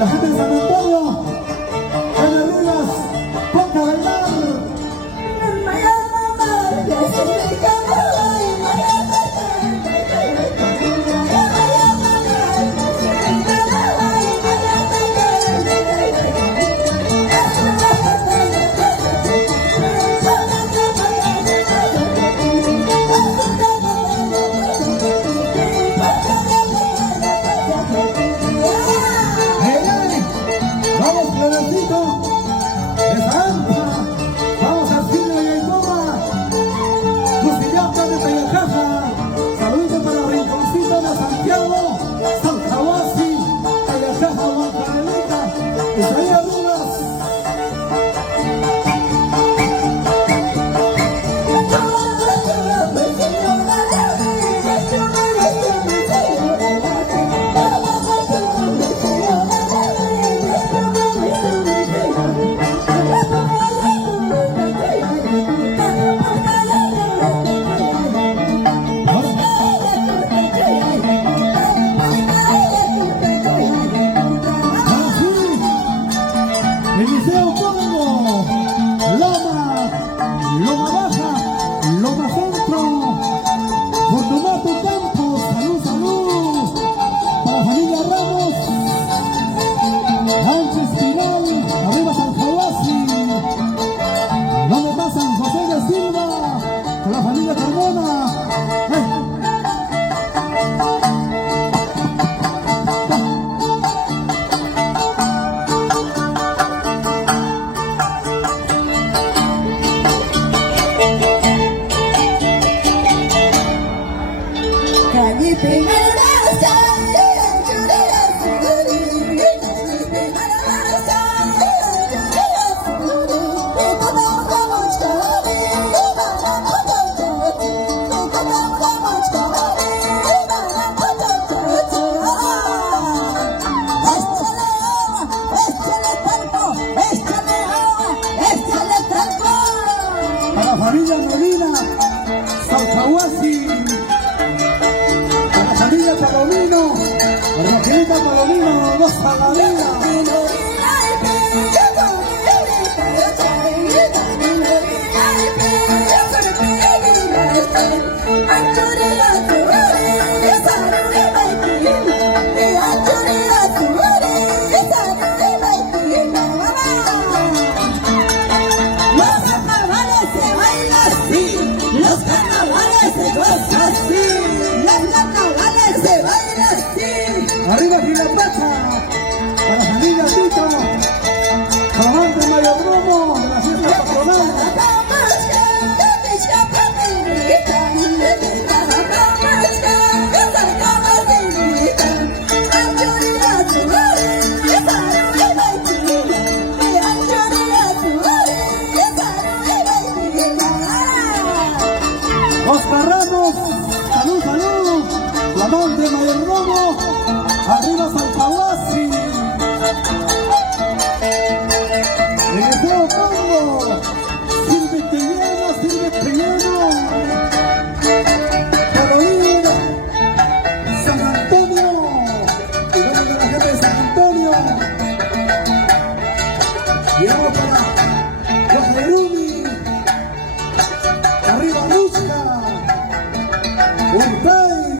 la gente de San Antonio, en Rivas, ponte a bailar. Vamos, Clementito, esa alta, vamos a Silvia y Aymova, Lucillata de Tayacaja, saludos para Rinconcito de Santiago, Salcahuasi, Tayacaja, Huancarelica, Isaías Rugas. Eliseo Congo, Loma Baja, Loma Centro, Fortunato Campos, salud, para la familia Ramos, Sánchez Pinal, arriba San Jawasi, ¿dónde está San José de Silva? Con la familia Carmona. Para la familia Molina, Salcahuasi, para la familia Palomino, Rogelita Palomino, goza la vida. Los carnavales se gozan así, los carnavales se bailan así. Arriba Filapacha, para la familia Tito, comandante mayordomo de la fiesta patronal. Oscar Ramos, salud, comandante mayordomo, arriba Salcahuasi. Eliseo Congo, sírvete lleno. Carolina, San Antonio, y bueno, de la gente de San Antonio. Y vamos para los Nerumi, arriba Luzca,